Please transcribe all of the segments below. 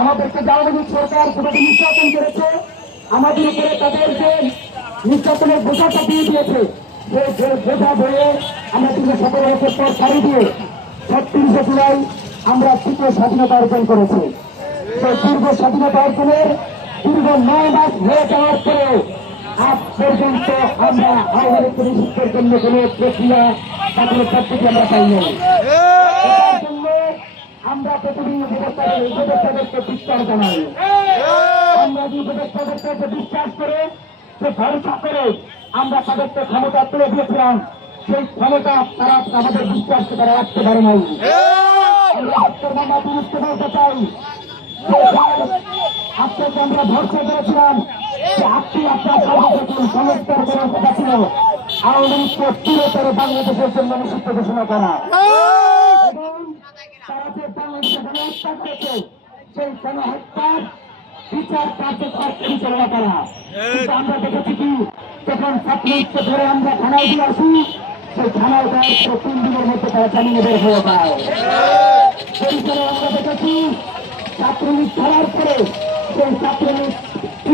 আমাদেরকে আওয়ামী সরকার যেভাবে নির্যাতন করেছে, আমাদের উপরে তাদের যে নির্যাতনের বোঝা চাপিয়ে দিয়েছে, যে বোঝা বয়ে আমরা দীর্ঘ 17 বছর পর ছাড়ি দিয়ে 36 জুলাই আমরা তৃতীয় স্বাধীনতা অর্জন করেছি। সেই দীর্ঘ স্বাধীনতা অর্জনের দীর্ঘ 9 মাস হয়ে যাওয়ার পরেও আজ পর্যন্ত আমরা আওয়ামী লীগকে নিষিদ্ধের জন্য কোন প্রক্রিয়া বা কোন পদ্ধতি আমরা পাইনি। এটার জন্য আমরা প্রতিদিন উপদেষ্টাদেরকে বিশ্বাস জানাই। আমরা যে উপদেষ্টাদেরকে বিশ্বাস করে, যে ভরসা করে আমরা তাদেরকে ক্ষমতা তুলে দিয়েছিলাম, সেই ক্ষমতা তারা আমাদের বিশ্বাসকে তারা রাখতে পারে নাই। আমরা মামলা বিরুদ্ধে বলতে চাই, আপনাকে আমরা ভরসা করেছিলাম যে আপনি আপনার সর্বপ্রথম সংস্কার করার কথা ছিল আওয়ামী লীগকে চিরতর বাংলাদেশের জন্য নিষিদ্ধ ঘোষণা করা, এবং তারা যে বাংলাদেশে গণহত্যা করেছে সেই গণহত্যার বিচার কার্যকর পরিচালনা করা। কিন্তু আমরা দেখেছি কি, যখন ছাত্রলীগকে ধরে আমরা থানায় দিয়ে আসি, সেই থানায় দেওয়ার 3 দিনের মধ্যে তারা জামিনে বের হয়ে যায়। পরিসরে আমরা দেখেছি ছাত্রলীগ ধরার পরে সেই ছাত্রলীগ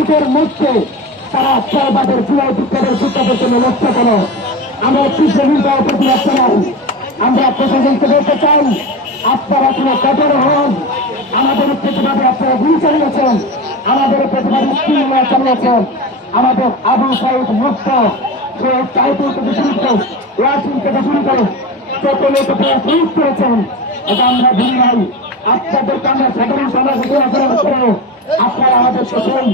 ঈদের মধ্যে তারা সরবাদের জুলাই বিপ্লবের যুদ্ধের জন্য লক্ষ্য করে আমরা তীব্রহীনতার প্রতিবাদ জানাই। আমরা প্রশাসনকে বলতে চাই, আপনারা কোনো কঠোর হন, আমাদের প্রতিবাদে আপনারা গুলি চালিয়েছেন, আমাদের প্রতিবাদে স্কুল চালিয়েছেন, আমাদের আবু সাইদ মুক্ত সে চাইতুল থেকে শুরু করে ওয়াসিম থেকে শুরু করে যত লোক আপনারা শহীদ করেছেন, এটা আমরা ভুলি নাই। আপনাদেরকে আমরা সাধারণ সমাজে আপনারা আমাদের শোষণ